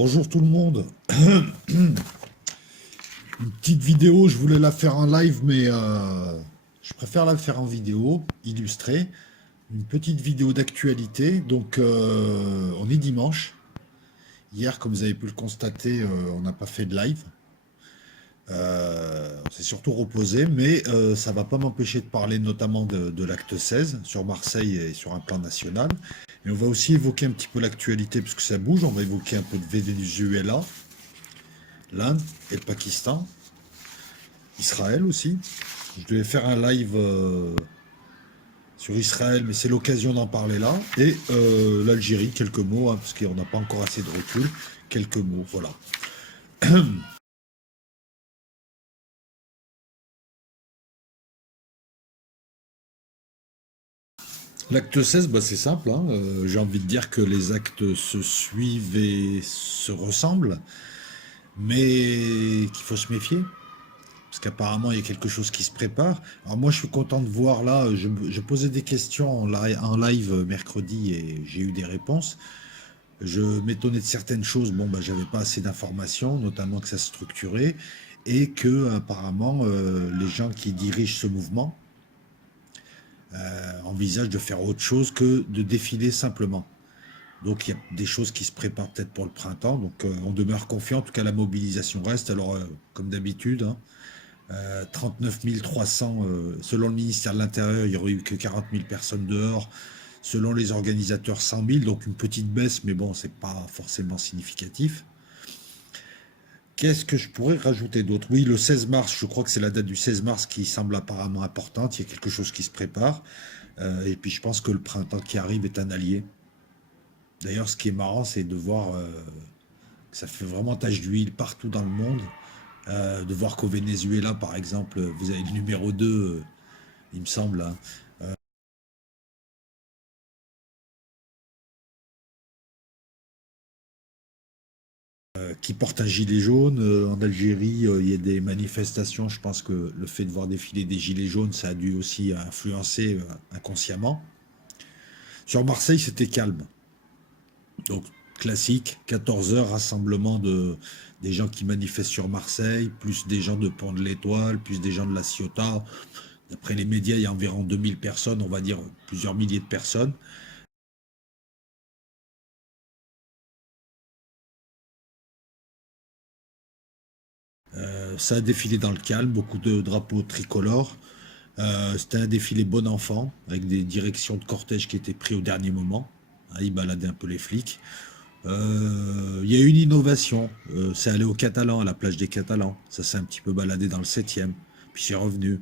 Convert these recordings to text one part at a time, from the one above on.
Bonjour tout le monde. Une petite vidéo, je voulais la faire en live, mais je préfère la faire en vidéo, illustrée. Une petite vidéo d'actualité. Donc, on est dimanche. Hier, comme vous avez pu le constater, on n'a pas fait de live. On s'est surtout reposé, mais ça va pas m'empêcher de parler notamment de l'acte 16 sur Marseille et sur un plan national. Et on va aussi évoquer un petit peu l'actualité, parce que ça bouge. On va évoquer un peu de Venezuela, l'Inde et le Pakistan. Israël aussi. Je devais faire un live sur Israël, mais c'est l'occasion d'en parler là. Et l'Algérie, quelques mots, hein, parce qu'on n'a pas encore assez de recul. Quelques mots, voilà. L'acte 16, bah, c'est simple, hein. J'ai envie de dire que les actes se suivent et se ressemblent, mais qu'il faut se méfier. Parce qu'apparemment, il y a quelque chose qui se prépare. Alors moi, je suis content de voir là, je posais des questions en live mercredi et j'ai eu des réponses. Je m'étonnais de certaines choses. Bon, bah, j'avais pas assez d'informations, notamment que ça se structurait, et que apparemment les gens qui dirigent ce mouvement envisagent de faire autre chose que de défiler simplement. Donc il y a des choses qui se préparent peut-être pour le printemps. Donc on demeure confiant. En tout cas, la mobilisation reste. Alors comme d'habitude, hein, 39 300, selon le ministère de l'Intérieur, il n'y aurait eu que 40 000 personnes dehors. Selon les organisateurs, 100 000, donc une petite baisse, mais bon, c'est pas forcément significatif. Qu'est-ce que je pourrais rajouter d'autre? Oui, le 16 mars, je crois que c'est la date du 16 mars qui semble apparemment importante. Il y a quelque chose qui se prépare. Et puis je pense que le printemps qui arrive est un allié. D'ailleurs, ce qui est marrant, c'est de voir que ça fait vraiment tache d'huile partout dans le monde. De voir qu'au Venezuela, par exemple, vous avez le numéro 2, il me semble, hein, qui porte un gilet jaune. En Algérie, il y a des manifestations. Je pense que le fait de voir défiler des gilets jaunes, ça a dû aussi influencer inconsciemment. Sur Marseille, c'était calme. Donc, classique, 14 heures, rassemblement des gens qui manifestent sur Marseille, plus des gens de Pont de l'Étoile, plus des gens de la Ciotat. D'après les médias, il y a environ 2000 personnes, on va dire plusieurs milliers de personnes. Ça a défilé dans le calme, beaucoup de drapeaux tricolores. C'était un défilé bon enfant, avec des directions de cortège qui étaient prises au dernier moment. Hein, ils baladaient un peu les flics. Il y a eu une innovation. C'est allé aux Catalans, à la plage des Catalans. Ça s'est un petit peu baladé dans le 7e. Puis c'est revenu.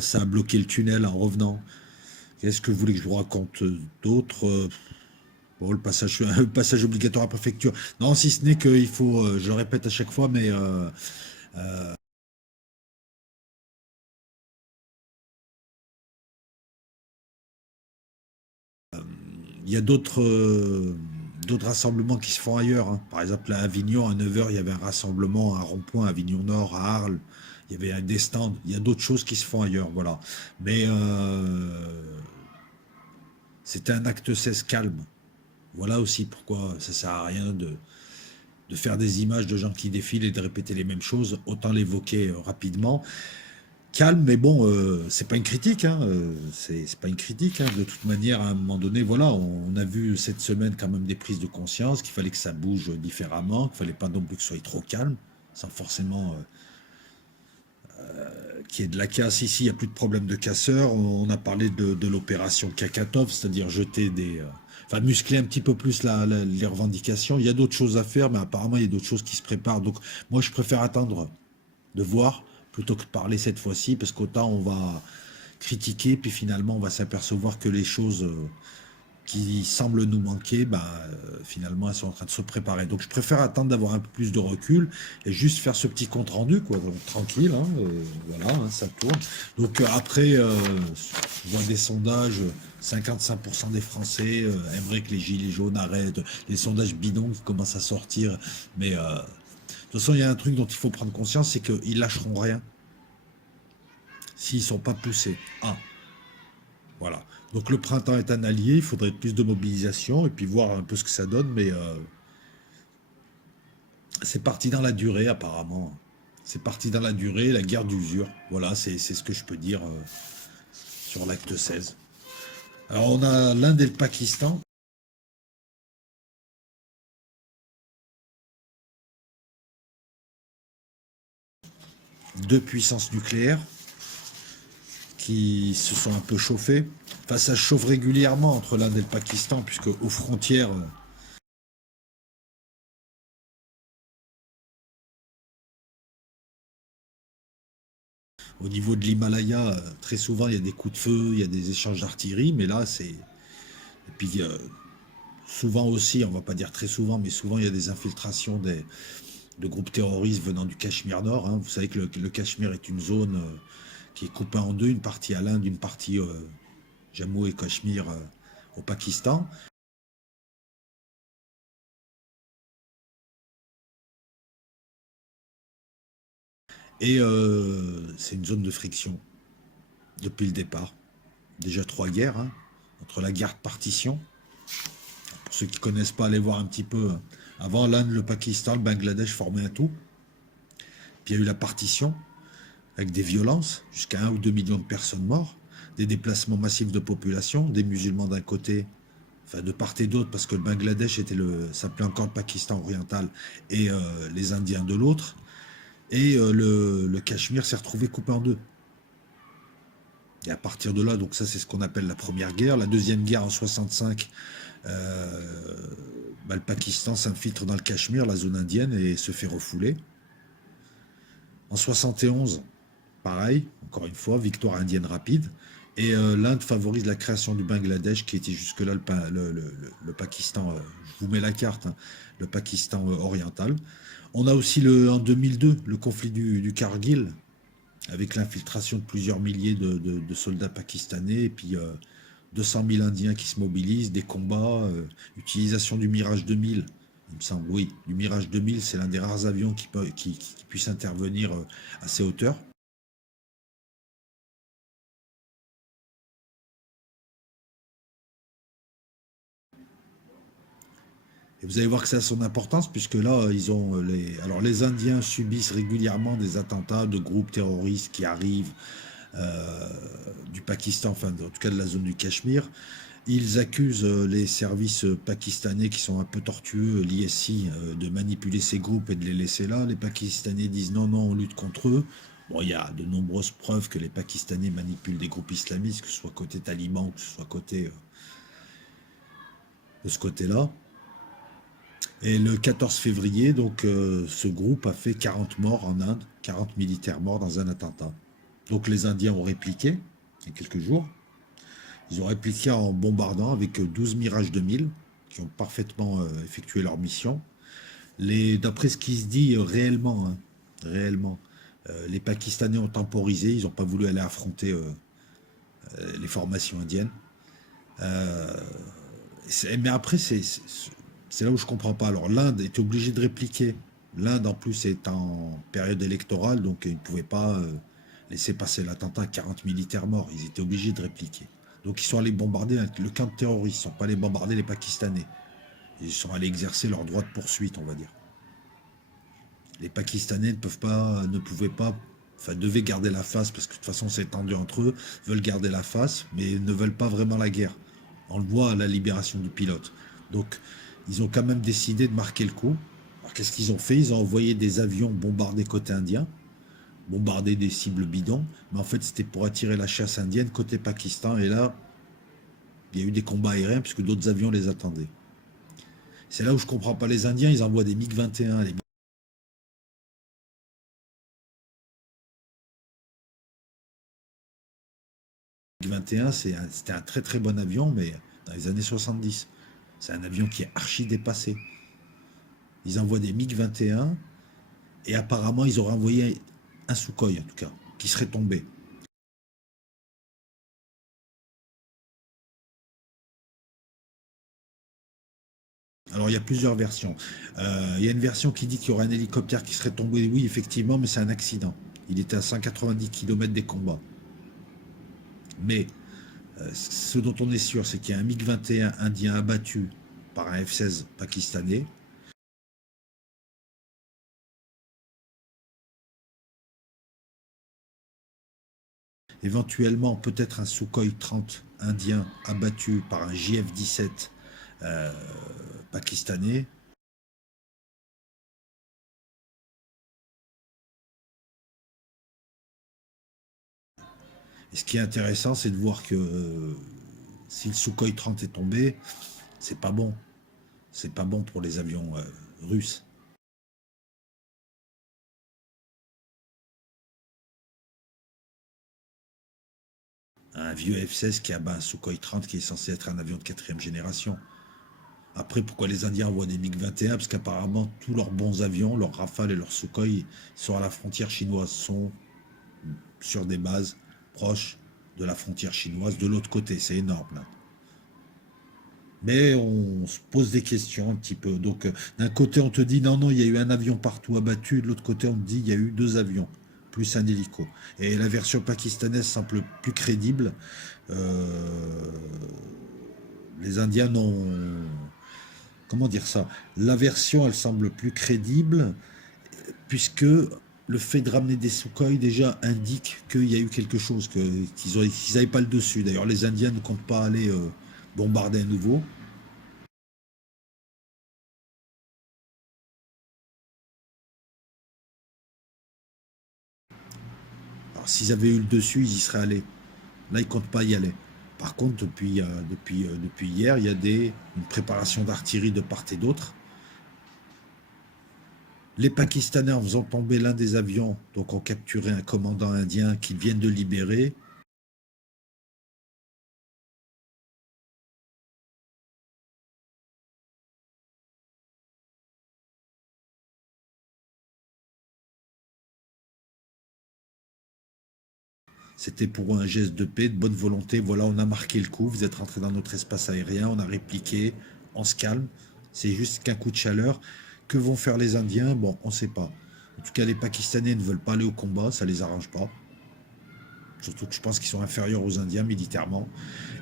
Ça a bloqué le tunnel en revenant. Qu'est-ce que vous voulez que je vous raconte d'autre? Bon, le passage obligatoire à la préfecture. Non, si ce n'est qu'il faut, je le répète à chaque fois, mais il y a d'autres rassemblements qui se font ailleurs, hein. Par exemple, à Avignon, à 9 heures, il y avait un rassemblement, un rond-point à Avignon Nord, à Arles. Il y avait des stands. Il y a d'autres choses qui se font ailleurs, voilà. Mais c'était un acte 16 calme. Voilà aussi pourquoi ça sert à rien de faire des images de gens qui défilent et de répéter les mêmes choses. Autant l'évoquer rapidement. Calme, mais bon, c'est pas une critique, hein, c'est pas une critique, hein. De toute manière, à un moment donné, voilà, on a vu cette semaine quand même des prises de conscience, qu'il fallait que ça bouge différemment, qu'il fallait pas non plus que ce soit trop calme, sans forcément qu'il y ait de la casse. Ici, il n'y a plus de problème de casseurs. On a parlé de l'opération Kakatov, c'est-à-dire jeter enfin, muscler un petit peu plus les revendications. Il y a d'autres choses à faire, mais apparemment, il y a d'autres choses qui se préparent. Donc, moi, je préfère attendre de voir plutôt que de parler cette fois-ci, parce qu'autant on va critiquer, puis finalement on va s'apercevoir que les choses qui semblent nous manquer, bah, finalement elles sont en train de se préparer. Donc je préfère attendre d'avoir un peu plus de recul et juste faire ce petit compte rendu, quoi. Donc tranquille, hein, voilà, hein, ça tourne. Donc après, je vois des sondages, 55% des Français aimeraient que les gilets jaunes arrêtent, les sondages bidons qui commencent à sortir, mais de toute façon, il y a un truc dont il faut prendre conscience, c'est qu'ils lâcheront rien s'ils ne sont pas poussés. Ah, voilà. Donc le printemps est un allié, il faudrait plus de mobilisation et puis voir un peu ce que ça donne, mais C'est parti dans la durée, apparemment. C'est parti dans la durée, la guerre d'usure. Voilà, c'est ce que je peux dire sur l'acte 16. Alors, on a l'Inde et le Pakistan, deux puissances nucléaires qui se sont un peu chauffées. Enfin, ça se chauffe régulièrement entre l'Inde et le Pakistan, puisque aux frontières, au niveau de l'Himalaya, très souvent, il y a des coups de feu, il y a des échanges d'artillerie, mais là, c'est... Et puis, souvent aussi, on va pas dire très souvent, mais souvent, il y a des infiltrations de groupes terroristes venant du Cachemire Nord, hein. Vous savez que le Cachemire est une zone qui est coupée en deux, une partie à l'Inde, une partie Jammu et Cachemire au Pakistan. Et c'est une zone de friction depuis le départ. Déjà trois guerres, hein, entre la guerre de partition. Pour ceux qui ne connaissent pas, allez voir un petit peu. Avant, l'Inde, le Pakistan, le Bangladesh formaient un tout. Puis il y a eu la partition, avec des violences, jusqu'à 1 ou 2 millions de personnes mortes, des déplacements massifs de population, des musulmans d'un côté, enfin de part et d'autre, parce que le Bangladesh s'appelait encore le Pakistan oriental, et les Indiens de l'autre. Et le Cachemire s'est retrouvé coupé en deux. Et à partir de là, donc ça c'est ce qu'on appelle la première guerre. La deuxième guerre en 65, le Pakistan s'infiltre dans le Cachemire, la zone indienne, et se fait refouler. En 71, pareil, encore une fois, victoire indienne rapide. Et l'Inde favorise la création du Bangladesh, qui était jusque-là le Pakistan, je vous mets la carte, hein, le Pakistan oriental. On a aussi en 2002 le conflit du Kargil, avec l'infiltration de plusieurs milliers de soldats pakistanais, et puis 200 000 Indiens qui se mobilisent, des combats, utilisation du Mirage 2000. Il me semble, oui, du Mirage 2000, c'est l'un des rares avions qui puisse intervenir à ces hauteurs. Et vous allez voir que ça a son importance, puisque là, alors les Indiens subissent régulièrement des attentats de groupes terroristes qui arrivent euh, du Pakistan, enfin en tout cas de la zone du Cachemire. Ils accusent les services pakistanais qui sont un peu tortueux, l'ISI, de manipuler ces groupes et de les laisser là. Les Pakistanais disent non, non, on lutte contre eux. Bon, il y a de nombreuses preuves que les Pakistanais manipulent des groupes islamistes, que ce soit côté taliban ou que ce soit côté de ce côté-là. Et le 14 février, donc, ce groupe a fait 40 morts en Inde, 40 militaires morts dans un attentat. Donc les Indiens ont répliqué il y a quelques jours. Ils ont répliqué en bombardant avec 12 Mirage 2000 qui ont parfaitement effectué leur mission. D'après ce qui se dit réellement, hein, réellement, les Pakistanais ont temporisé, ils n'ont pas voulu aller affronter les formations indiennes. Euh, mais après, c'est là où je comprends pas. Alors l'Inde était obligée de répliquer. L'Inde en plus est en période électorale, donc ils ne pouvaient pas laisser passer l'attentat à 40 militaires morts. Ils étaient obligés de répliquer. Donc ils sont allés bombarder le camp de terroristes, ils ne sont pas allés bombarder les Pakistanais. Ils sont allés exercer leur droit de poursuite, on va dire. Les Pakistanais ne pouvaient pas, enfin devaient garder la face, parce que de toute façon c'est tendu entre eux, veulent garder la face, mais ne veulent pas vraiment la guerre. On le voit à la libération du pilote. Donc ils ont quand même décidé de marquer le coup. Alors qu'est-ce qu'ils ont fait? Ils ont envoyé des avions bombarder côté indien, bombarder des cibles bidons, mais en fait c'était pour attirer la chasse indienne côté Pakistan, et là il y a eu des combats aériens puisque d'autres avions les attendaient. C'est là où je comprends pas les Indiens, ils envoient des MiG-21, les MiG-21 c'était un très très bon avion, mais dans les années 70. C'est un avion qui est archi dépassé. Ils envoient des MiG-21 et apparemment ils auraient envoyé un Sukhoi en tout cas, qui serait tombé. Alors il y a plusieurs versions. Il y a une version qui dit qu'il y aurait un hélicoptère qui serait tombé, oui effectivement, mais c'est un accident. Il était à 190 km des combats. Mais ce dont on est sûr, c'est qu'il y a un MiG-21 indien abattu par un F-16 pakistanais. éventuellement peut-être un Sukhoi 30 indien abattu par un JF-17 euh, pakistanais. Et ce qui est intéressant, c'est de voir que si le Sukhoi 30 est tombé, c'est pas bon. C'est pas bon pour les avions russes. Un vieux F-16 qui abat un Sukhoi 30 qui est censé être un avion de quatrième génération. Après, pourquoi les Indiens envoient des MiG-21? Parce qu'apparemment, tous leurs bons avions, leurs Rafale et leurs Sukhoi, sont à la frontière chinoise, sont sur des bases proches de la frontière chinoise, de l'autre côté. C'est énorme, là. Mais on se pose des questions un petit peu. Donc, d'un côté, on te dit non, non, il y a eu un avion partout abattu. De l'autre côté, on te dit il y a eu deux avions, plus un hélico. Et la version pakistanaise semble plus crédible. Euh, les Indiens n'ont. Comment dire ça? La version, elle semble plus crédible, puisque le fait de ramener des Sukhoi déjà indique qu'il y a eu quelque chose, qu'ils n'avaient pas le dessus. D'ailleurs, les Indiens ne comptent pas aller bombarder à nouveau. Alors, s'ils avaient eu le dessus, ils y seraient allés. Là, ils comptent pas y aller. Par contre, depuis hier, il y a une préparation d'artillerie de part et d'autre. Les Pakistanais, en faisant tomber l'un des avions, donc ont capturé un commandant indien qu'ils viennent de libérer. C'était pour un geste de paix, de bonne volonté. Voilà, on a marqué le coup. Vous êtes rentré dans notre espace aérien, on a répliqué, on se calme. C'est juste qu'un coup de chaleur. Que vont faire les Indiens? Bon, on ne sait pas. En tout cas, les Pakistanais ne veulent pas aller au combat, ça les arrange pas. Surtout que je pense qu'ils sont inférieurs aux Indiens militairement.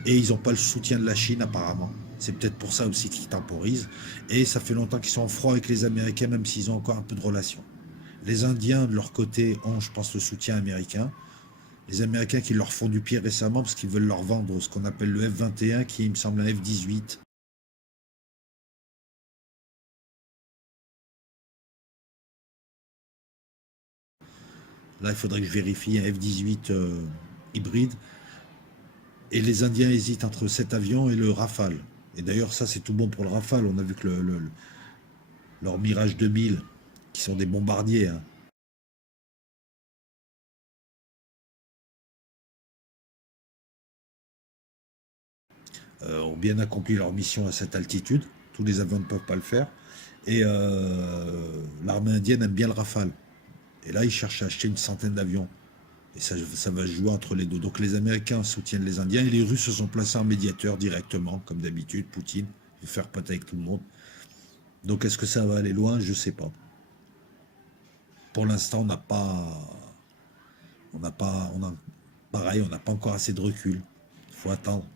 Et ils n'ont pas le soutien de la Chine apparemment. C'est peut-être pour ça aussi qu'ils temporisent. Et ça fait longtemps qu'ils sont en froid avec les Américains, même s'ils ont encore un peu de relations. Les Indiens, de leur côté, ont, je pense, le soutien américain. Les Américains qui leur font du pied récemment parce qu'ils veulent leur vendre ce qu'on appelle le F-21, qui est, il me semble, un F-18. Là, il faudrait que je vérifie un F-18 hybride. Et les Indiens hésitent entre cet avion et le Rafale. Et d'ailleurs, ça, c'est tout bon pour le Rafale. On a vu que leur Mirage 2000, qui sont des bombardiers, hein, ont bien accompli leur mission à cette altitude. Tous les avions ne peuvent pas le faire. Et l'armée indienne aime bien le Rafale. Et là, ils cherchent à acheter une centaine d'avions. Et ça va se jouer entre les deux. Donc les Américains soutiennent les Indiens et les Russes se sont placés en médiateur directement, comme d'habitude. Poutine veut faire pote avec tout le monde. Donc est-ce que ça va aller loin? Je ne sais pas. Pour l'instant, on n'a pas, on a, pareil, on n'a pas encore assez de recul. Il faut attendre.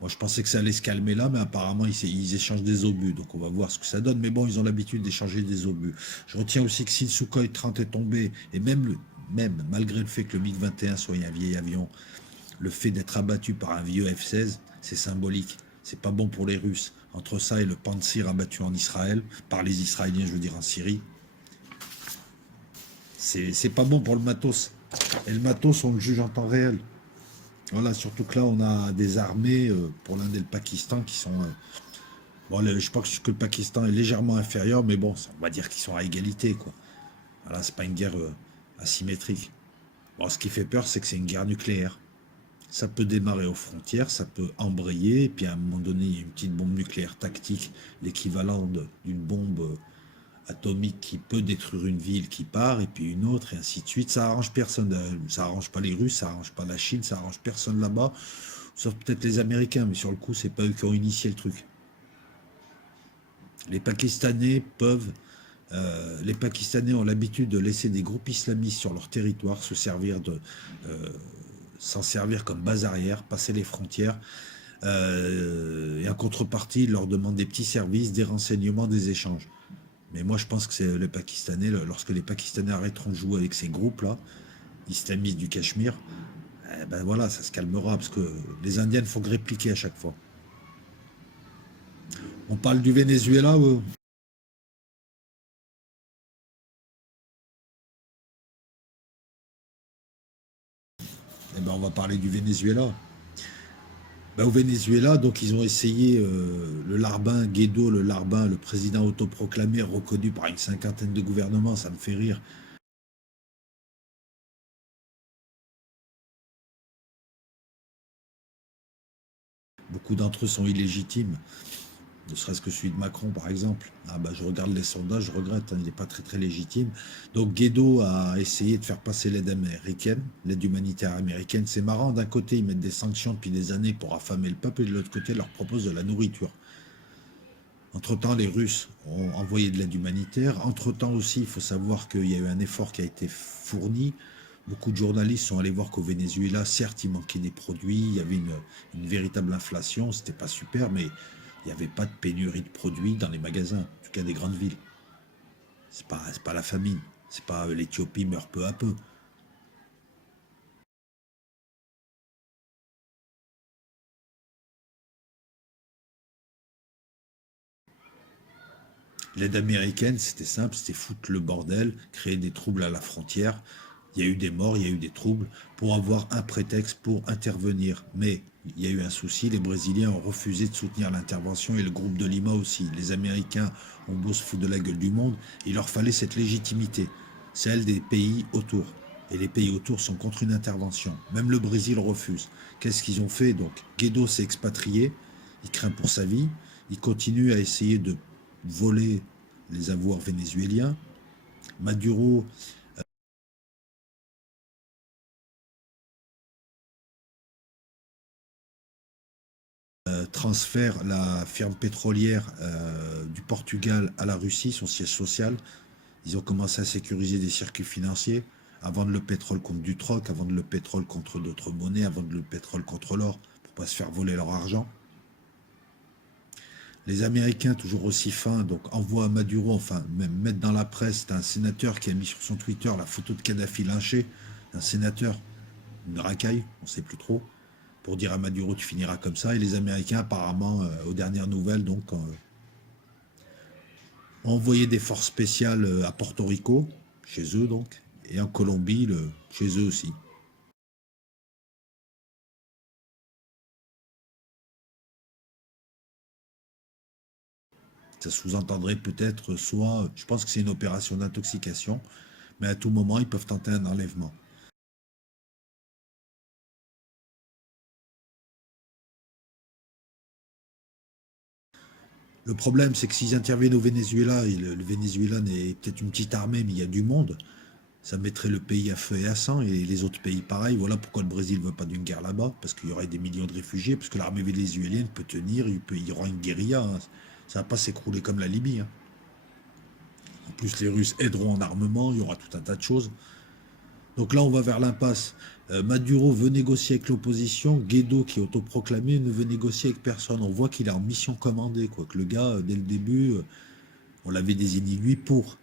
Moi, je pensais que ça allait se calmer là, mais apparemment, ils échangent des obus. Donc, on va voir ce que ça donne. Mais bon, ils ont l'habitude d'échanger des obus. Je retiens aussi que si le Sukhoi 30 est tombé, et même malgré le fait que le MiG-21 soit un vieil avion, le fait d'être abattu par un vieux F-16, c'est symbolique. C'est pas bon pour les Russes. Entre ça et le Pantsir abattu en Israël, par les Israéliens, je veux dire en Syrie, c'est pas bon pour le matos. Et le matos, on le juge en temps réel. Voilà, surtout que là, on a des armées, pour l'Inde et le Pakistan, qui sont. Bon, je pense que le Pakistan est légèrement inférieur, mais bon, on va dire qu'ils sont à égalité, quoi. Voilà, c'est pas une guerre asymétrique. Bon, ce qui fait peur, c'est que c'est une guerre nucléaire. Ça peut démarrer aux frontières, ça peut embrayer, et puis à un moment donné, il y a une petite bombe nucléaire tactique, l'équivalent d'une bombe atomique qui peut détruire une ville qui part, et puis une autre, et ainsi de suite. Ça arrange personne. Ça arrange pas les Russes, ça arrange pas la Chine, ça arrange personne là-bas, sauf peut-être les Américains, mais sur le coup, c'est pas eux qui ont initié le truc. Les Pakistanais peuvent. Les Pakistanais ont l'habitude de laisser des groupes islamistes sur leur territoire euh, s'en servir comme base arrière, passer les frontières. Et en contrepartie, ils leur demandent des petits services, des renseignements, des échanges. Mais moi, je pense que c'est les Pakistanais, lorsque les Pakistanais arrêteront de jouer avec ces groupes-là, islamistes du Cachemire, eh ben voilà, ça se calmera, parce que les Indiennes font que répliquer à chaque fois. On parle du Venezuela, eh ben on va parler du Venezuela. Ben, au Venezuela, donc ils ont essayé le Larbin, Guaido, le Larbin, le président autoproclamé, reconnu par une cinquantaine de gouvernements, ça me fait rire. Beaucoup d'entre eux sont illégitimes, ne serait-ce que celui de Macron par exemple. Ah bah, je regarde les sondages, je regrette, hein, il n'est pas très très légitime. Donc Guaido a essayé de faire passer l'aide américaine, l'aide humanitaire américaine. C'est marrant, d'un côté ils mettent des sanctions depuis des années pour affamer le peuple et de l'autre côté ils leur proposent de la nourriture. Entre-temps, les Russes ont envoyé de l'aide humanitaire. Entre-temps aussi, il faut savoir qu'il y a eu un effort qui a été fourni. Beaucoup de journalistes sont allés voir qu'au Venezuela, certes, il manquait des produits, il y avait une véritable inflation, c'était pas super, mais il n'y avait pas de pénurie de produits dans les magasins, en tout cas des grandes villes. C'est pas la famine, c'est pas l'Éthiopie meurt peu à peu. L'aide américaine, c'était simple, c'était foutre le bordel, créer des troubles à la frontière. Il y a eu des morts, il y a eu des troubles pour avoir un prétexte pour intervenir. Mais il y a eu un souci, les Brésiliens ont refusé de soutenir l'intervention et le groupe de Lima aussi. Les Américains ont beau se foutre de la gueule du monde, il leur fallait cette légitimité, celle des pays autour. Et les pays autour sont contre une intervention. Même le Brésil refuse. Qu'est-ce qu'ils ont fait donc? Guaido s'est expatrié, il craint pour sa vie, il continue à essayer de voler les avoirs vénézuéliens. Maduro transfère la firme pétrolière du Portugal à la Russie, son siège social. Ils ont commencé à sécuriser des circuits financiers, à vendre le pétrole contre du troc, à vendre le pétrole contre d'autres monnaies, à vendre le pétrole contre l'or, pour pas se faire voler leur argent. Les Américains, toujours aussi fins, donc envoient à Maduro, enfin, même mettre dans la presse, c'est un sénateur qui a mis sur son Twitter la photo de Kadhafi lynché, un sénateur, une racaille, on ne sait plus trop, pour dire à Maduro tu finiras comme ça. Et les Américains, apparemment, aux dernières nouvelles, donc, ont envoyé des forces spéciales à Porto Rico, chez eux donc, et en Colombie, chez eux aussi. Ça sous-entendrait peut-être soit, je pense que c'est une opération d'intoxication, mais à tout moment, ils peuvent tenter un enlèvement. Le problème, c'est que s'ils interviennent au Venezuela, et le Venezuela n'est peut-être une petite armée, mais il y a du monde, ça mettrait le pays à feu et à sang, et les autres pays pareil. Voilà pourquoi le Brésil ne veut pas d'une guerre là-bas, parce qu'il y aurait des millions de réfugiés, parce que l'armée vénézuélienne peut tenir, il y aura une guérilla, hein. Ça ne va pas s'écrouler comme la Libye, hein. En plus, les Russes aideront en armement, il y aura tout un tas de choses. Donc là, on va vers l'impasse. Maduro veut négocier avec l'opposition. Guaido, qui est autoproclamé, ne veut négocier avec personne. On voit qu'il est en mission commandée, quoi. Que le gars, dès le début, on l'avait désigné lui pour.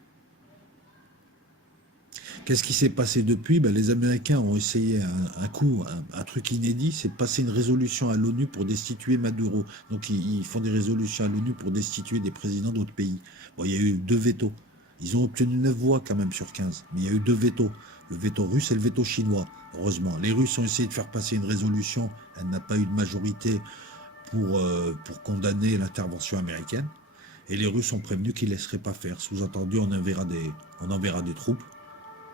Qu'est-ce qui s'est passé depuis? Ben, les Américains ont essayé un coup, un truc inédit, c'est de passer une résolution à l'ONU pour destituer Maduro. Donc ils font des résolutions à l'ONU pour destituer des présidents d'autres pays. Bon, il y a eu deux vétos. Ils ont obtenu 9 voix quand même sur 15, mais il y a eu deux vétos. Le veto russe et le veto chinois, heureusement. Les Russes ont essayé de faire passer une résolution, elle n'a pas eu de majorité pour condamner l'intervention américaine. Et les Russes ont prévenu qu'ils ne laisseraient pas faire. Sous-entendu, on enverra des troupes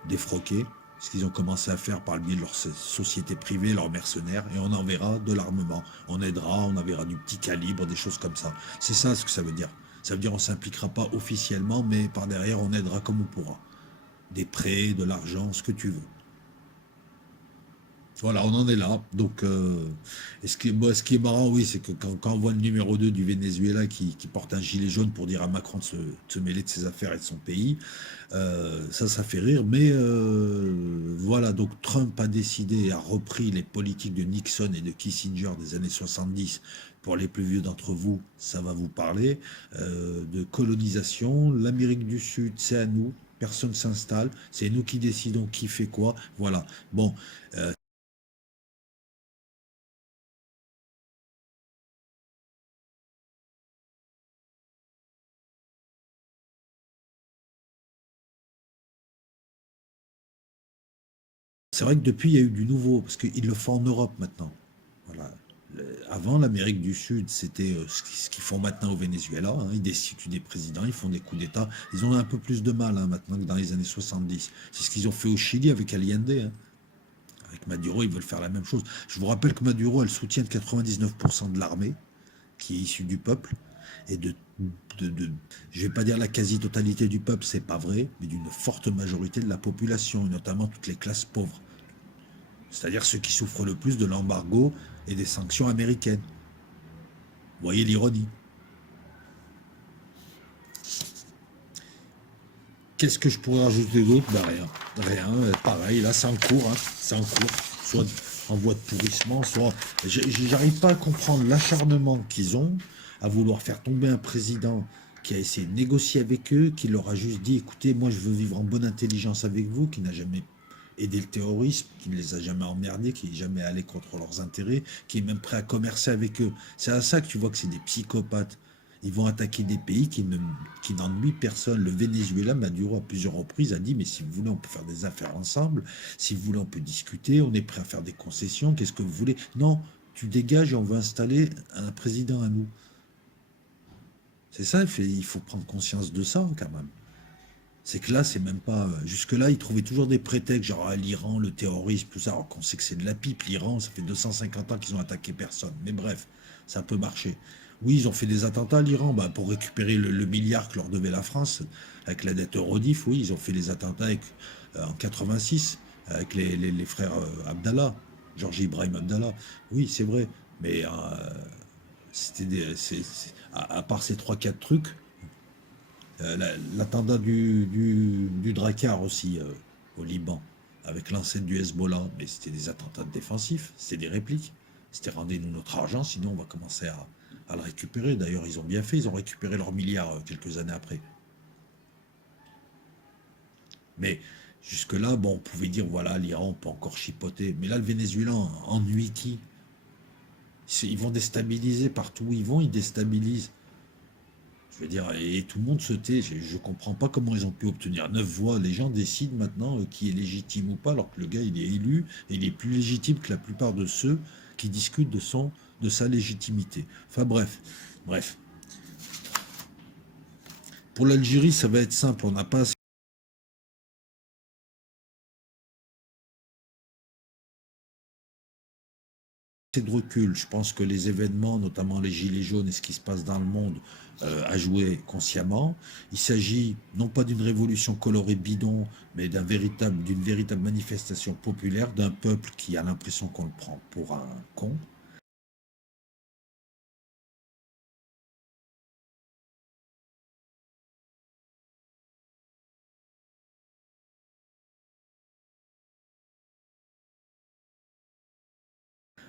défroquer, ce qu'ils ont commencé à faire par le biais de leurs sociétés privées, leurs mercenaires, et on enverra de l'armement. On aidera, on enverra du petit calibre, des choses comme ça. C'est ça ce que ça veut dire. Ça veut dire on ne s'impliquera pas officiellement, mais par derrière, on aidera comme on pourra. Des prêts, de l'argent, ce que tu veux. Voilà, on en est là. Donc, et ce qui est marrant, oui, c'est que quand on voit le numéro 2 du Venezuela qui porte un gilet jaune pour dire à Macron de se mêler de ses affaires et de son pays, ça fait rire. Mais voilà, donc Trump a décidé, a repris les politiques de Nixon et de Kissinger des années 70. Pour les plus vieux d'entre vous, ça va vous parler. De colonisation. L'Amérique du Sud, c'est à nous. Personne s'installe. C'est nous qui décidons qui fait quoi. Voilà. Bon, C'est vrai que depuis, il y a eu du nouveau, parce qu'ils le font en Europe maintenant. Voilà. Avant, l'Amérique du Sud, c'était ce qu'ils font maintenant au Venezuela, hein. Ils destituent des présidents, ils font des coups d'État. Ils ont un peu plus de mal, hein, maintenant que dans les années 70. C'est ce qu'ils ont fait au Chili avec Allende, hein. Avec Maduro, ils veulent faire la même chose. Je vous rappelle que Maduro a le soutien de 99% de l'armée, qui est issue du peuple, et je ne vais pas dire la quasi-totalité du peuple, c'est pas vrai, mais d'une forte majorité de la population, et notamment toutes les classes pauvres. C'est-à-dire ceux qui souffrent le plus de l'embargo et des sanctions américaines. Vous voyez l'ironie. Qu'est-ce que je pourrais rajouter d'autre? Ben rien. Rien. Pareil, là, c'est en cours, hein. C'est en cours. Soit en voie de pourrissement, soit. J'arrive pas à comprendre l'acharnement qu'ils ont à vouloir faire tomber un président qui a essayé de négocier avec eux, qui leur a juste dit, écoutez, moi je veux vivre en bonne intelligence avec vous, qui n'a jamais aidé le terrorisme, qui ne les a jamais emmerdés, qui n'est jamais allé contre leurs intérêts, qui est même prêt à commercer avec eux. C'est à ça que tu vois que c'est des psychopathes. Ils vont attaquer des pays qui n'ennuient personne. Le Venezuela, Maduro, à plusieurs reprises, a dit, mais si vous voulez, on peut faire des affaires ensemble. Si vous voulez, on peut discuter. On est prêt à faire des concessions. Qu'est-ce que vous voulez? Non, tu dégages et on veut installer un président à nous. C'est ça, il faut prendre conscience de ça, quand même. C'est que là, c'est même pas. Jusque-là, ils trouvaient toujours des prétextes, genre l'Iran, le terrorisme, tout ça, alors qu'on sait que c'est de la pipe. L'Iran, ça fait 250 ans qu'ils ont attaqué personne. Mais bref, ça peut marcher. Oui, ils ont fait des attentats à l'Iran, bah, pour récupérer le milliard que leur devait la France avec la dette Eurodif. Oui, ils ont fait des attentats en 86 avec les frères Abdallah, Georges Ibrahim Abdallah. Oui, c'est vrai. Mais c'était à part ces trois quatre trucs, l'attentat du Drakkar aussi, au Liban, avec l'ancêtre du Hezbollah, mais c'était des attentats défensifs, c'était des répliques. C'était rendez-nous notre argent, sinon on va commencer à le récupérer. D'ailleurs, ils ont bien fait, ils ont récupéré leurs milliards quelques années après. Mais jusque-là, bon, on pouvait dire, voilà, l'Iran, on peut encore chipoter. Mais là, le Venezuela ennuie qui? Ils vont déstabiliser partout où ils vont, ils déstabilisent. Je veux dire, et tout le monde se tait. Je ne comprends pas comment ils ont pu obtenir 9 voix. Les gens décident maintenant qui est légitime ou pas, alors que le gars, il est élu et il est plus légitime que la plupart de ceux qui discutent de sa légitimité. Enfin bref. Pour l'Algérie, ça va être simple. On n'a pas assez de recul. Je pense que les événements, notamment les Gilets jaunes et ce qui se passe dans le monde, a joué consciemment. Il s'agit non pas d'une révolution colorée bidon, mais d'une véritable manifestation populaire d'un peuple qui a l'impression qu'on le prend pour un con.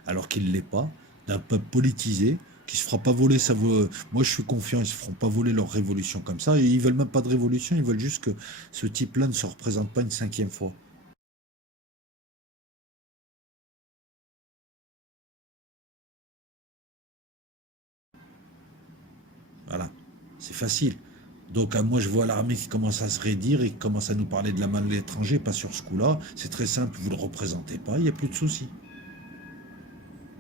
Alors qu'il ne l'est pas, d'un peuple politisé qui se fera pas voler Moi, je suis confiant, ils se feront pas voler leur révolution comme ça. Et ils veulent même pas de révolution, ils veulent juste que ce type-là ne se représente pas une cinquième fois. Voilà, c'est facile. Donc, moi, je vois l'armée qui commence à se raidir et qui commence à nous parler de la main de l'étranger, pas sur ce coup-là. C'est très simple, vous ne le représentez pas, il n'y a plus de souci.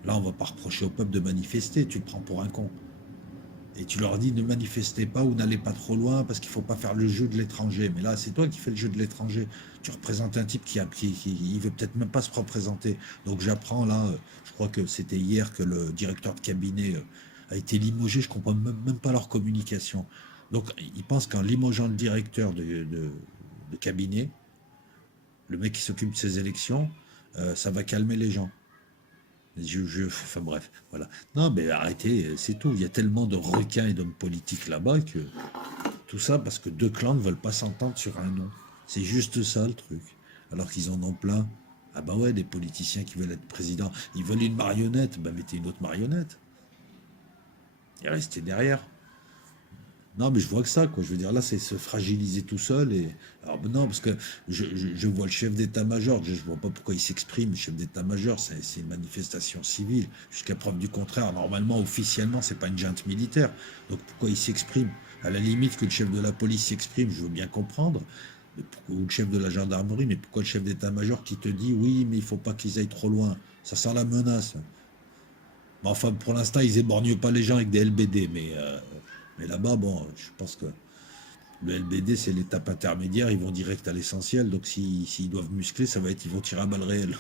Là, on ne va pas reprocher au peuple de manifester, tu le prends pour un con. Et tu leur dis ne manifestez pas ou n'allez pas trop loin parce qu'il ne faut pas faire le jeu de l'étranger. Mais là, c'est toi qui fais le jeu de l'étranger. Tu représentes un type qui veut peut-être même pas se représenter. Donc j'apprends là, je crois que c'était hier que le directeur de cabinet a été limogé. Je comprends même pas leur communication. Donc ils pensent qu'en limogeant le directeur de cabinet, le mec qui s'occupe de ces élections, ça va calmer les gens. Enfin bref, voilà. Non, mais arrêtez, c'est tout. Il y a tellement de requins et d'hommes politiques là-bas que tout ça parce que deux clans ne veulent pas s'entendre sur un nom. C'est juste ça le truc. Alors qu'ils en ont plein. Ah bah ouais, des politiciens qui veulent être président. Ils veulent une marionnette, bah mettez une autre marionnette. Et restez derrière. Non, mais je vois que ça, quoi. Je veux dire, là, c'est se fragiliser tout seul. Alors, ben non, parce que je vois le chef d'état-major, je ne vois pas pourquoi il s'exprime. Le chef d'état-major, c'est une manifestation civile. Jusqu'à preuve du contraire, normalement, officiellement, c'est pas une junte militaire. Donc, pourquoi il s'exprime? À la limite que le chef de la police s'exprime, je veux bien comprendre. ou le chef de la gendarmerie, mais pourquoi le chef d'état-major qui te dit oui, mais il faut pas qu'ils aillent trop loin? Ça sent la menace. Mais enfin, pour l'instant, ils éborgnent pas les gens avec des LBD, mais là-bas, bon, je pense que le LBD, c'est l'étape intermédiaire, ils vont direct à l'essentiel, donc s'ils doivent muscler, ça va être, ils vont tirer à balles réelles.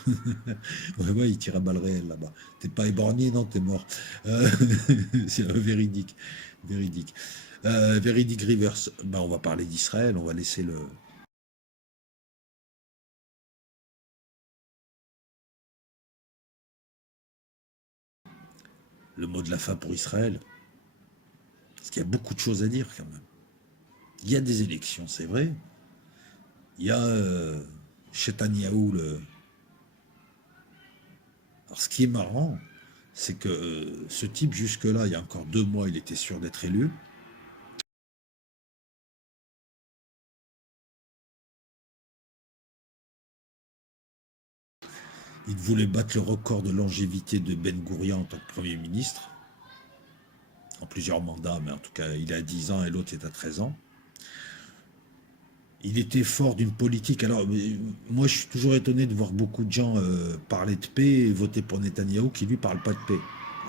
Ouais, ouais, ils tirent à balles réelles là-bas. T'es pas éborgné, non, t'es mort. Euh, c'est véridique, véridique. Véridique Rivers, ben, on va parler d'Israël, on va laisser le mot de la fin pour Israël, parce qu'il y a beaucoup de choses à dire quand même. Il y a des élections, c'est vrai. Il y a Netanyahou, Alors, ce qui est marrant, c'est que ce type, jusque-là, il y a encore 2 mois, il était sûr d'être élu. Il voulait battre le record de longévité de Ben Gourion en tant que Premier ministre, en plusieurs mandats, mais en tout cas, il est à 10 ans et l'autre est à 13 ans. Il était fort d'une politique. Alors, moi, je suis toujours étonné de voir beaucoup de gens parler de paix et voter pour Netanyahou qui, lui, parle pas de paix.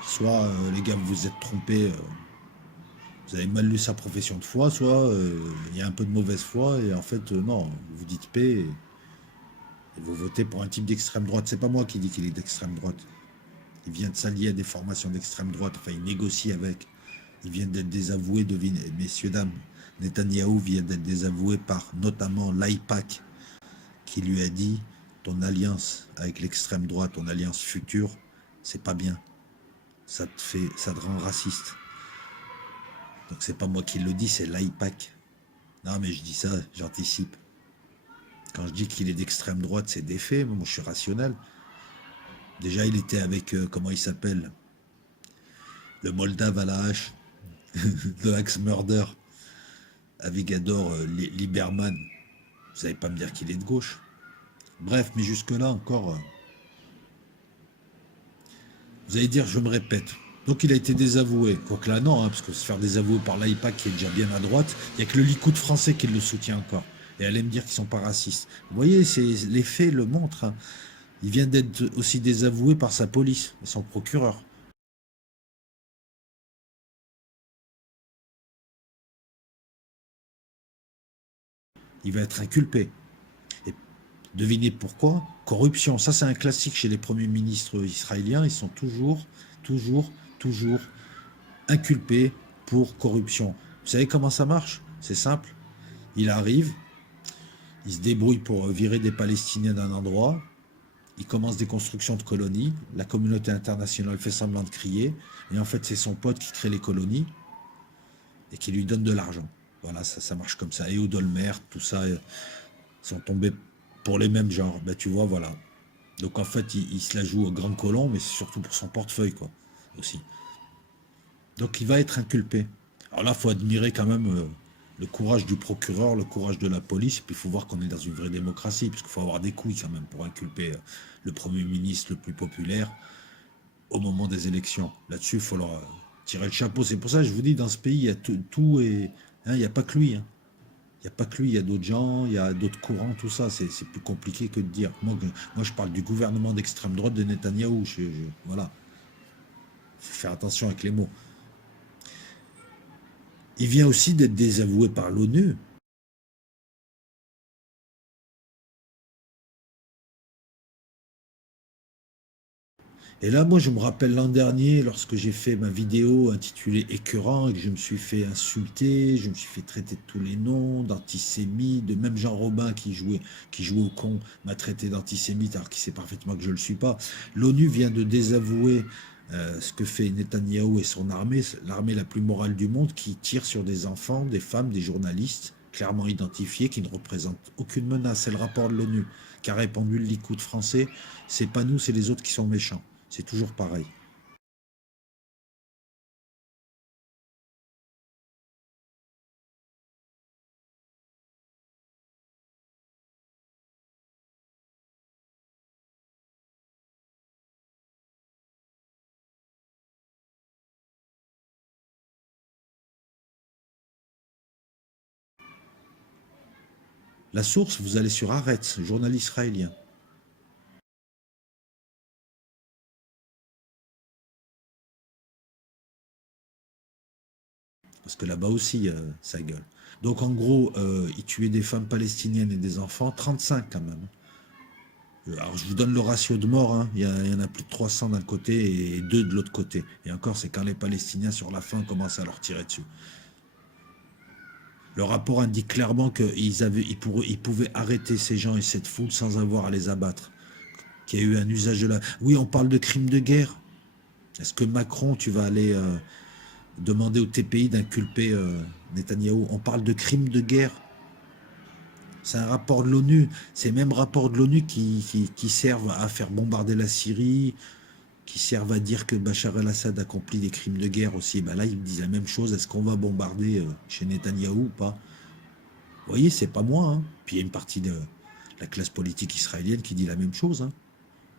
Soit, les gars, vous vous êtes trompés, vous avez mal lu sa profession de foi, soit il y a un peu de mauvaise foi et en fait, non, vous dites paix et vous votez pour un type d'extrême droite. C'est pas moi qui dis qu'il est d'extrême droite. Il vient de s'allier à des formations d'extrême droite, enfin, il négocie avec. Il vient d'être désavoué, devinez, messieurs, dames. Netanyahou vient d'être désavoué par notamment l'AIPAC, qui lui a dit ton alliance avec l'extrême droite, ton alliance future, c'est pas bien. Ça te rend raciste. Donc c'est pas moi qui le dis, c'est l'AIPAC. Non mais je dis ça, j'anticipe. Quand je dis qu'il est d'extrême droite, c'est des faits, moi je suis rationnel. Déjà il était avec, comment il s'appelle, le Moldave à la hache, de Axe Murder, Avigador Lieberman. Vous n'allez pas me dire qu'il est de gauche. Bref, mais jusque-là encore, vous allez dire, je me répète. Donc il a été désavoué. Quoique là, non, hein, parce que se faire désavouer par l'AIPAC qui est déjà bien à droite, il n'y a que le Likoud français qui le soutient encore. Et elle aime dire qu'ils ne sont pas racistes. Vous voyez, les faits le montrent. Hein. Il vient d'être aussi désavoué par sa police, son procureur. Il va être inculpé. Et devinez pourquoi? Corruption. Ça, c'est un classique chez les premiers ministres israéliens. Ils sont toujours, toujours, toujours inculpés pour corruption. Vous savez comment ça marche? C'est simple. Il arrive, il se débrouille pour virer des Palestiniens d'un endroit, il commence des constructions de colonies, la communauté internationale fait semblant de crier, et en fait c'est son pote qui crée les colonies et qui lui donne de l'argent. Voilà, ça marche comme ça. Et Odolmer, tout ça, sont tombés pour les mêmes genres. Ben, tu vois, voilà. Donc en fait, il se la joue au grand colon, mais c'est surtout pour son portefeuille, quoi, aussi. Donc il va être inculpé. Alors là, il faut admirer quand même le courage du procureur, le courage de la police, et puis il faut voir qu'on est dans une vraie démocratie, parce qu'il faut avoir des couilles quand même pour inculper le Premier ministre le plus populaire au moment des élections. Là-dessus, il faut leur tirer le chapeau. C'est pour ça que je vous dis, dans ce pays, il y a tout et hein, il n'y a pas que lui. Hein. Il n'y a pas que lui, il y a d'autres gens, il y a d'autres courants, tout ça. C'est plus compliqué que de dire. Moi, je parle du gouvernement d'extrême droite de Netanyahou. Voilà, il faut faire attention avec les mots. Il vient aussi d'être désavoué par l'ONU. Et là, moi, je me rappelle l'an dernier, lorsque j'ai fait ma vidéo intitulée Écœurant, et que je me suis fait insulter, je me suis fait traiter de tous les noms, d'antisémite, de même Jean Robin qui jouait au con, m'a traité d'antisémite alors qu'il sait parfaitement que je ne le suis pas. L'ONU vient de désavouer ce que fait Netanyahou et son armée, l'armée la plus morale du monde, qui tire sur des enfants, des femmes, des journalistes, clairement identifiés, qui ne représentent aucune menace. C'est le rapport de l'ONU qu'a répondu le Likoud français. C'est pas nous, c'est les autres qui sont méchants. C'est toujours pareil. La source, vous allez sur Haaretz, journal israélien. Parce que là-bas aussi, ça gueule. Donc en gros, ils tuaient des femmes palestiniennes et des enfants, 35 quand même. Alors je vous donne le ratio de morts, hein. Il y en a plus de 300 d'un côté et 2 de l'autre côté. Et encore, c'est quand les Palestiniens, sur la fin, commencent à leur tirer dessus. Le rapport indique clairement ils pouvaient arrêter ces gens et cette foule sans avoir à les abattre. Qu'il y a eu un usage de la... Oui, on parle de crimes de guerre. Est-ce que Macron, tu vas aller demander au TPI d'inculper Netanyahou? On parle de crimes de guerre. C'est un rapport de l'ONU. C'est même rapport de l'ONU qui servent à faire bombarder la Syrie, qui servent à dire que Bachar el-Assad accomplit des crimes de guerre aussi. Ben là, ils me disent la même chose. Est-ce qu'on va bombarder chez Netanyahou ou pas? Vous voyez, c'est pas moi, hein. Puis il y a une partie de la classe politique israélienne qui dit la même chose, hein.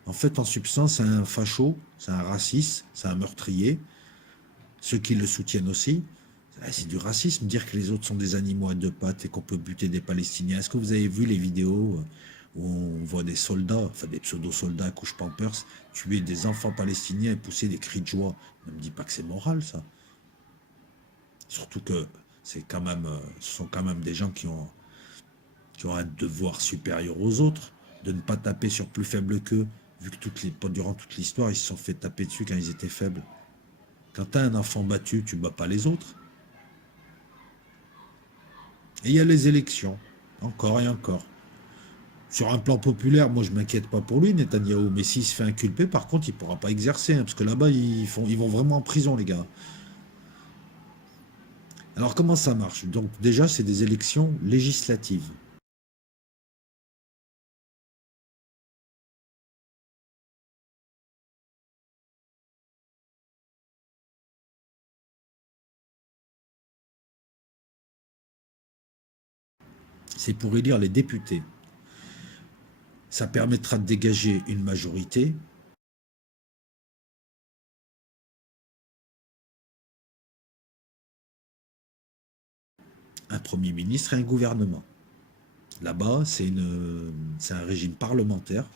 En fait, en substance, c'est un facho, c'est un raciste, c'est un meurtrier. Ceux qui le soutiennent aussi, c'est du racisme, dire que les autres sont des animaux à deux pattes et qu'on peut buter des Palestiniens. Est-ce que vous avez vu les vidéos où on voit des soldats, enfin des pseudo-soldats à couche Pampers, tuer des enfants palestiniens et pousser des cris de joie? Ne me dis pas que c'est moral, ça. Surtout que c'est quand même, ce sont quand même des gens qui ont un devoir supérieur aux autres, de ne pas taper sur plus faible qu'eux, vu que durant toute l'histoire, ils se sont fait taper dessus quand ils étaient faibles. Quand tu as un enfant battu, tu ne bats pas les autres. Et il y a les élections, encore et encore. Sur un plan populaire, moi je m'inquiète pas pour lui, Netanyahou, mais s'il se fait inculper, par contre, il ne pourra pas exercer, hein, parce que là-bas, ils vont vraiment en prison, les gars. Alors comment ça marche? Donc déjà, c'est des élections législatives. C'est pour élire les députés. Ça permettra de dégager une majorité. Un Premier ministre et un gouvernement. Là-bas, c'est un régime parlementaire,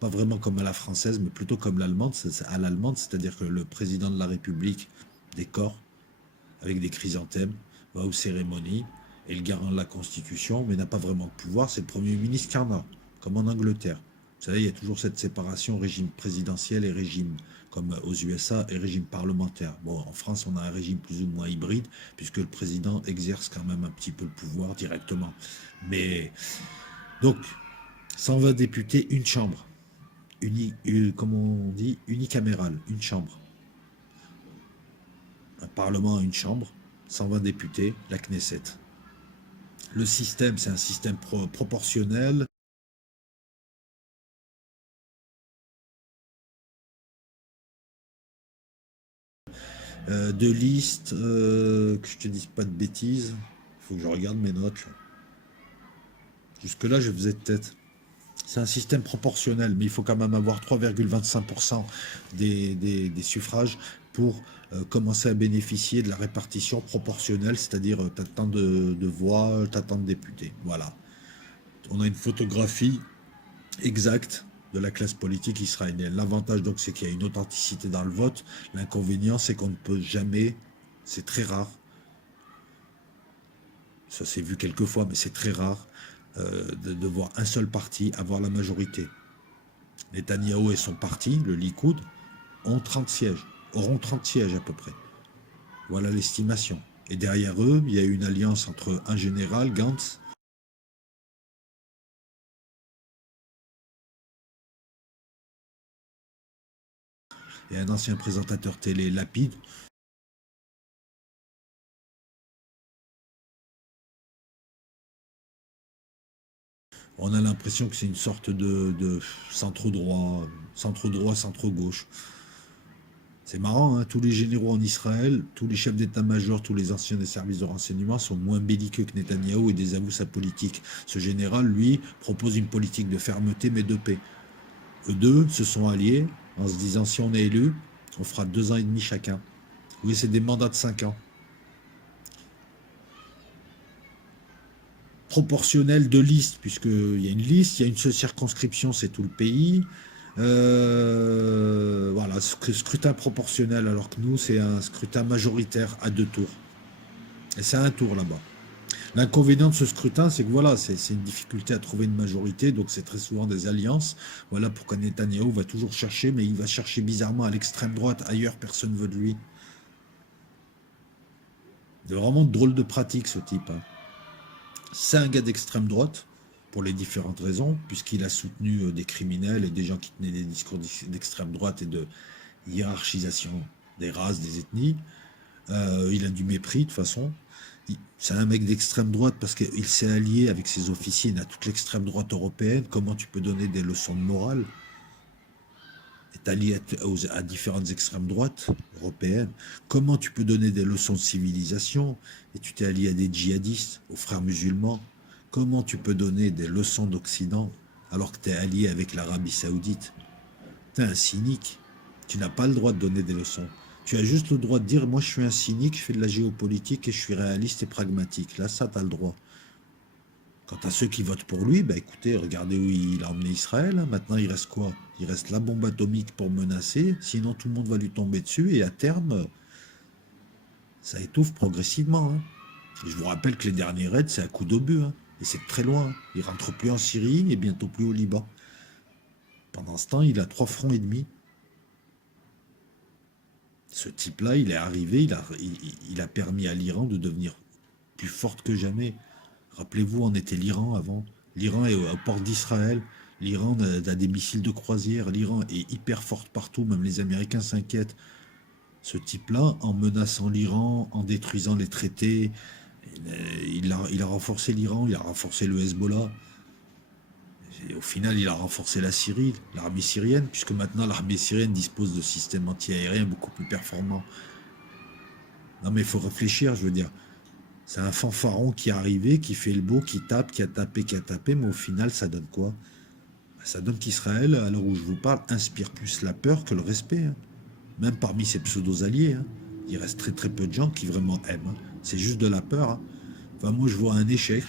pas vraiment comme à la française, mais plutôt comme l'allemande, à l'allemande, c'est-à-dire que le président de la République décore avec des chrysanthèmes, va aux cérémonies, est le garant de la Constitution, mais n'a pas vraiment de pouvoir, c'est le Premier ministre qui en a, comme en Angleterre. Vous savez, il y a toujours cette séparation régime présidentiel et régime, comme aux USA, et régime parlementaire. Bon, en France, on a un régime plus ou moins hybride, puisque le président exerce quand même un petit peu le pouvoir directement. Mais, donc, 120 députés, une chambre. Comme on dit, unicaméral, une chambre. Un parlement a une chambre, 120 députés, la Knesset. Le système, c'est un système proportionnel. De listes, que je te dise pas de bêtises. Il faut que je regarde mes notes. Jusque-là, je faisais de tête. C'est un système proportionnel, mais il faut quand même avoir 3,25% des suffrages pour commencer à bénéficier de la répartition proportionnelle, c'est-à-dire tu as tant de voix, tu as tant de députés. Voilà. On a une photographie exacte de la classe politique israélienne. L'avantage, donc, c'est qu'il y a une authenticité dans le vote. L'inconvénient, c'est qu'on ne peut jamais, c'est très rare, ça s'est vu quelques fois, mais c'est très rare, de voir un seul parti avoir la majorité. Netanyahou et son parti, le Likoud, ont 30 sièges, auront 30 sièges à peu près. Voilà l'estimation. Et derrière eux, il y a une alliance entre un général, Gantz, et un ancien présentateur télé, Lapide. On a l'impression que c'est une sorte de centre-droit, centre-droit, centre-gauche. C'est marrant, hein, tous les généraux en Israël, tous les chefs d'état-major, tous les anciens des services de renseignement sont moins belliqueux que Netanyahou et désavouent sa politique. Ce général, lui, propose une politique de fermeté mais de paix. Eux deux se sont alliés en se disant si on est élu, on fera 2 ans et demi chacun. Oui, c'est des mandats de 5 ans. proportionnel de liste, puisqu'il y a une liste, il y a une seule circonscription, c'est tout le pays. Voilà, scrutin proportionnel, alors que nous, c'est un scrutin majoritaire à 2 tours. Et c'est un tour là-bas. L'inconvénient de ce scrutin, c'est que voilà, c'est une difficulté à trouver une majorité, donc c'est très souvent des alliances. Voilà pourquoi Netanyahou va toujours chercher, mais il va chercher bizarrement à l'extrême droite, ailleurs personne ne veut de lui. C'est vraiment drôle de pratique ce type, hein. C'est un gars d'extrême droite, pour les différentes raisons, puisqu'il a soutenu des criminels et des gens qui tenaient des discours d'extrême droite et de hiérarchisation des races, des ethnies. Il a du mépris de toute façon. C'est un mec d'extrême droite parce qu'il s'est allié avec ses officines à toute l'extrême droite européenne. Comment tu peux donner des leçons de morale? Est allié à différentes extrêmes droites européennes. Comment tu peux donner des leçons de civilisation? Et tu t'es allié à des djihadistes, aux frères musulmans. Comment tu peux donner des leçons d'Occident alors que tu es allié avec l'Arabie Saoudite? Tu es un cynique. Tu n'as pas le droit de donner des leçons. Tu as juste le droit de dire, moi je suis un cynique, je fais de la géopolitique et je suis réaliste et pragmatique. Là, ça, tu as le droit. Quant à ceux qui votent pour lui, bah écoutez, regardez où il a emmené Israël, hein. Maintenant, il reste quoi? Il reste la bombe atomique pour menacer, sinon tout le monde va lui tomber dessus et à terme, ça étouffe progressivement, hein. Et je vous rappelle que les derniers raids, c'est à coup d'obus, hein. Et c'est très loin, hein. Il rentre plus en Syrie et bientôt plus au Liban. Pendant ce temps, il a 3 fronts et demi. Ce type-là, il est arrivé, il a permis à l'Iran de devenir plus forte que jamais. Rappelez-vous, on était l'Iran avant. L'Iran est au port d'Israël. L'Iran a des missiles de croisière. L'Iran est hyper forte partout. Même les Américains s'inquiètent. Ce type-là, en menaçant l'Iran, en détruisant les traités, il a renforcé l'Iran, il a renforcé le Hezbollah. Et au final, il a renforcé la Syrie, l'armée syrienne, puisque maintenant l'armée syrienne dispose de systèmes anti-aériens beaucoup plus performants. Non mais il faut réfléchir, je veux dire. C'est un fanfaron qui est arrivé, qui fait le beau, qui tape, qui a tapé, mais au final, ça donne quoi? Ça donne qu'Israël, à l'heure où je vous parle, inspire plus la peur que le respect, hein. Même parmi ses pseudo-alliés, hein. Il reste très très peu de gens qui vraiment aiment, hein. C'est juste de la peur, hein. Enfin, moi, je vois un échec.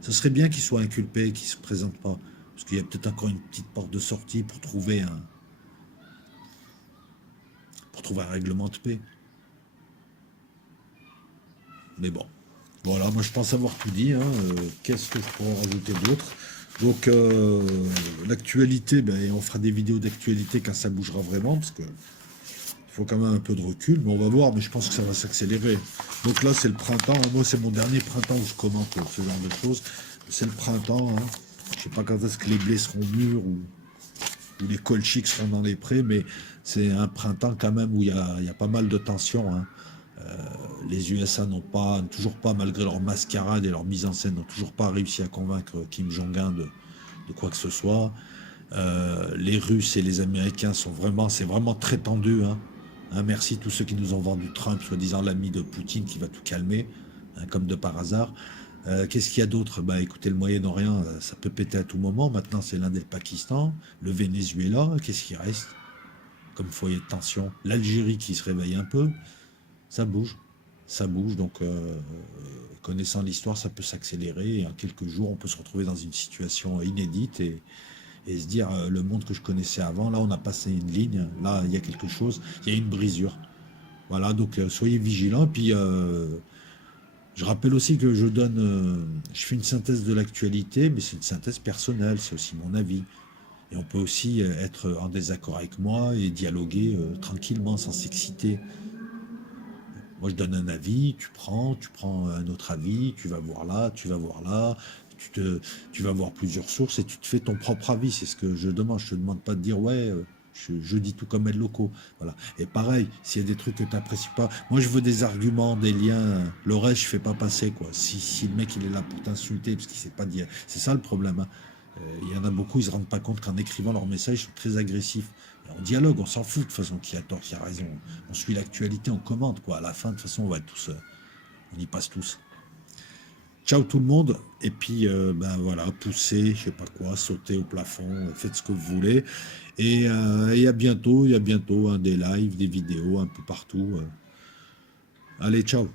Ce serait bien qu'il soit inculpé, qu'il ne se présente pas. Parce qu'il y a peut-être encore une petite porte de sortie pour trouver un règlement de paix. Mais bon. Voilà, moi je pense avoir tout dit, hein. Qu'est-ce que je pourrais rajouter d'autre? Donc l'actualité, ben, on fera des vidéos d'actualité quand ça bougera vraiment, parce que il faut quand même un peu de recul, mais on va voir, mais je pense que ça va s'accélérer. Donc là c'est le printemps, moi c'est mon dernier printemps où je commente ce genre de choses. C'est le printemps, hein. Je sais pas quand est-ce que les blés seront mûrs ou les colchiques seront dans les prés, mais c'est un printemps quand même où il y a pas mal de tensions, hein. Les USA n'ont pas, toujours pas, malgré leur mascarade et leur mise en scène, n'ont toujours pas réussi à convaincre Kim Jong-un de quoi que ce soit. Les Russes et les Américains c'est vraiment très tendu, hein. Hein, merci tous ceux qui nous ont vendu Trump, soi-disant l'ami de Poutine qui va tout calmer, hein, comme de par hasard. Qu'est-ce qu'il y a d'autre? Bah écoutez, le Moyen-Orient, ça peut péter à tout moment. Maintenant, c'est l'Inde et le Pakistan, le Venezuela, qu'est-ce qui reste comme foyer de tension? L'Algérie qui se réveille un peu, ça bouge. Ça bouge, donc connaissant l'histoire, ça peut s'accélérer et en quelques jours, on peut se retrouver dans une situation inédite et se dire le monde que je connaissais avant, là on a passé une ligne, là il y a quelque chose, il y a une brisure. Voilà, donc soyez vigilants. Puis je rappelle aussi que je fais une synthèse de l'actualité, mais c'est une synthèse personnelle, c'est aussi mon avis. Et on peut aussi être en désaccord avec moi et dialoguer tranquillement, sans s'exciter. Moi, je donne un avis, tu prends un autre avis, tu vas voir là, tu vas voir là, tu vas voir plusieurs sources et tu te fais ton propre avis. C'est ce que je demande. Je te demande pas de dire ouais, je dis tout comme les locaux. Voilà. Et pareil, s'il y a des trucs que tu n'apprécies pas, moi je veux des arguments, des liens. Le reste, je fais pas passer quoi. Si le mec il est là pour t'insulter parce qu'il sait pas dire, c'est ça le problème, hein. Il y en a beaucoup, ils se rendent pas compte qu'en écrivant leurs messages, ils sont très agressifs. Et on dialogue, on s'en fout de toute façon qui a tort, qui a raison. On suit l'actualité, on commente quoi. À la fin, de toute façon, on va tous, on y passe tous. Ciao tout le monde. Et puis, ben voilà, poussez, je sais pas quoi, sautez au plafond, faites ce que vous voulez. Et à bientôt, il y a bientôt, hein, des lives, des vidéos un peu partout. Allez, ciao.